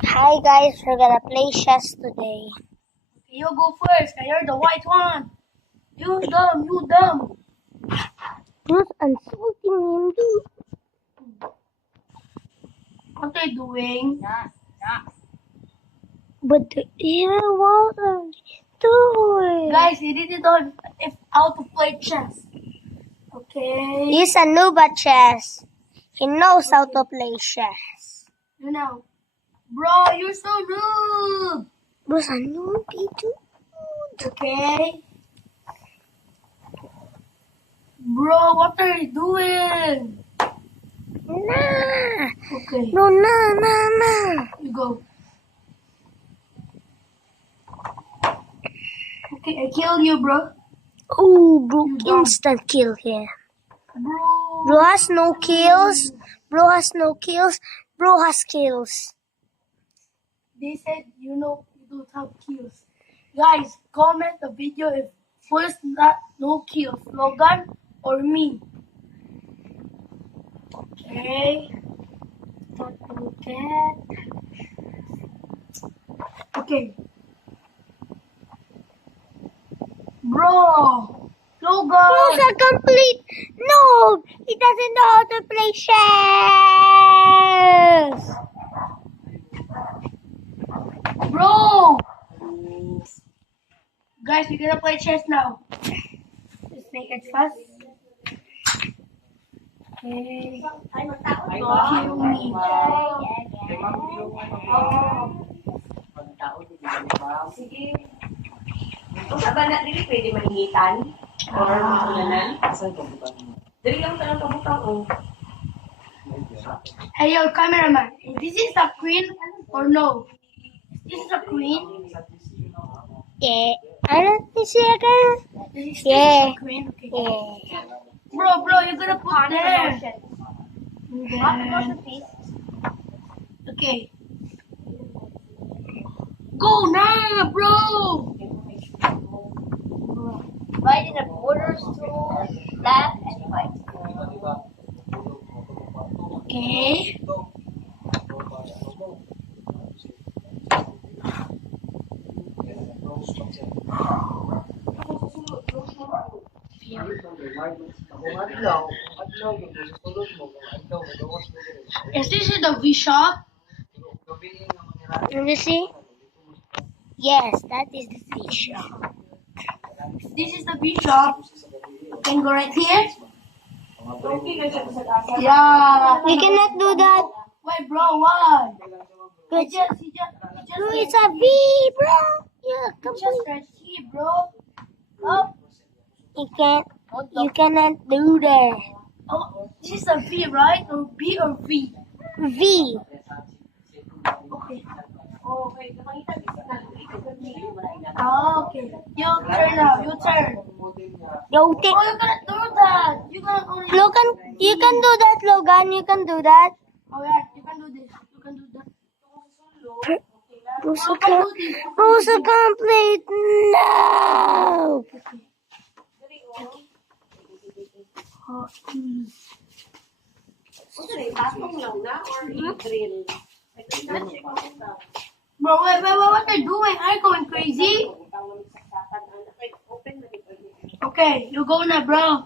Hi guys, we're gonna play chess today. You go first, cause you're the white one. You dumb. Who's insulting him, dude? What are you doing? But what are you doing? Guys, he didn't know how to play chess. Okay. He's a noob at chess. He knows how to play chess. You know. Bro, you're so noob. Who's a noob, dude? Okay. Bro, what are you doing? Nah. Okay. No, nah. You go. Okay, I kill you, bro. Oh, bro, You dumb. instant kill him. Bro. Bro has no kills. Bro has kills. They said you don't have kills. Guys, comment the video if first not no kills, Logan or me. Okay. Okay. Bro, Logan. Bro's a complete noob. He doesn't know how to play chess. Bro. Guys, we're gonna play chess now. Let's make it fast. Okay. Kill me. Sige. Aba na, dili pwede malingitan? Or makulanan? Dili lang talang kabutang, oh. Hey, yo, cameraman. This is a queen or no? This is a queen. Yeah. I don't see again. This is Yeah. a queen. Okay. Yeah. Bro, you're gonna put there. Then, okay. Go now, bro. Dividing the borders to black and white. Okay. Is this the V shop? Let me see. Yes, that is the fish. This is the V shop. Can go right here. Yeah. You cannot do that. Wait, bro. Why? But He just bro, it's a V, bro. Yeah, just right here, bro. Oh, you cannot do that. oh, this is a V, right? Or B or V? V. Okay. Oh, okay. Your turn now. Your turn. Yo, take. Oh, you cannot do that. You can only. Logan, you can do that, Logan. You can do that. Oh yeah, you can do this. You can do that. Who's You can do this. a complete no. Oh, Patong lang na or i-drill? Bro, wait, what are you doing? Are you going crazy? Okay, you go now, bro.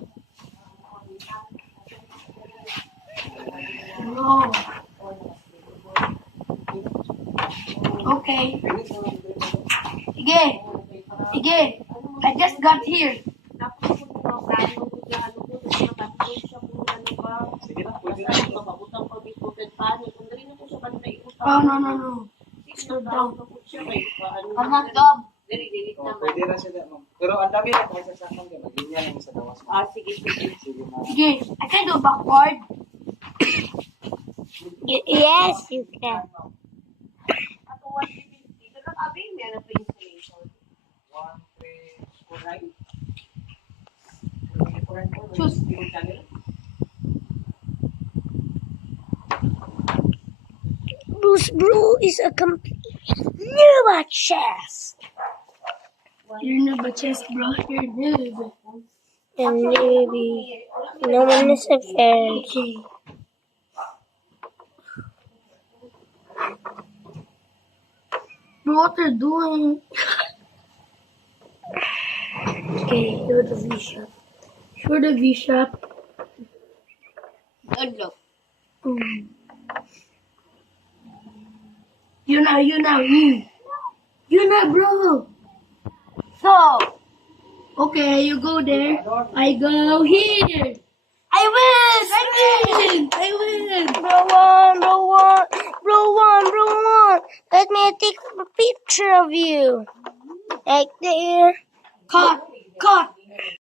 Bro. Okay. Sige. I just got here. Oh, no. Slow down. I'm not dumb. Pwede na sila, ma'am. Pero ang dami na kung sa sakong kaya mag-inya lang sa dawas. Sige. Sige, ma'am. Sige, I can do backward. Yes, you can. Ato 150. Pero abi, may ano pa installation? 1, 3, 4, 9. Choose. Bro is a complete noob at chess. You're noob at chess, bro. You're noob. And maybe no one is a fan. Okay. Bro, what they're doing? Okay, show the V shop. Show the V shop. Good look. You now, you. You now, bro. So, Okay, you go there. I go here. I win! Bro one. Let me take a picture of you. Like there. Cut.